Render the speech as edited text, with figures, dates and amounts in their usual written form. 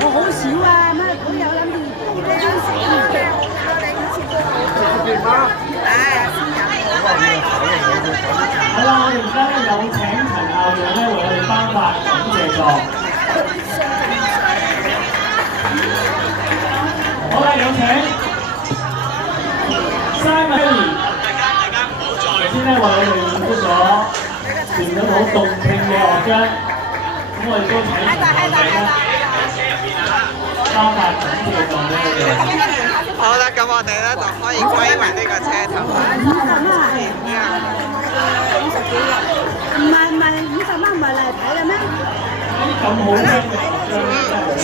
我好少啊，乜我有諗住嗰張死嘅。好啦，我哋而家咧有請陳校長咧為我哋頒發感謝狀。好啦，有請 Simon。頭先咧為我哋演出咗傳咗好動聽嘅樂章，咁我哋都請陳校長咧頒發感謝狀俾我哋。好啦，咁我哋咧就可以歸埋呢個車頭啦。唔係50蚊唔係嚟睇嘅咩？咁好聽嘅樂章真係〜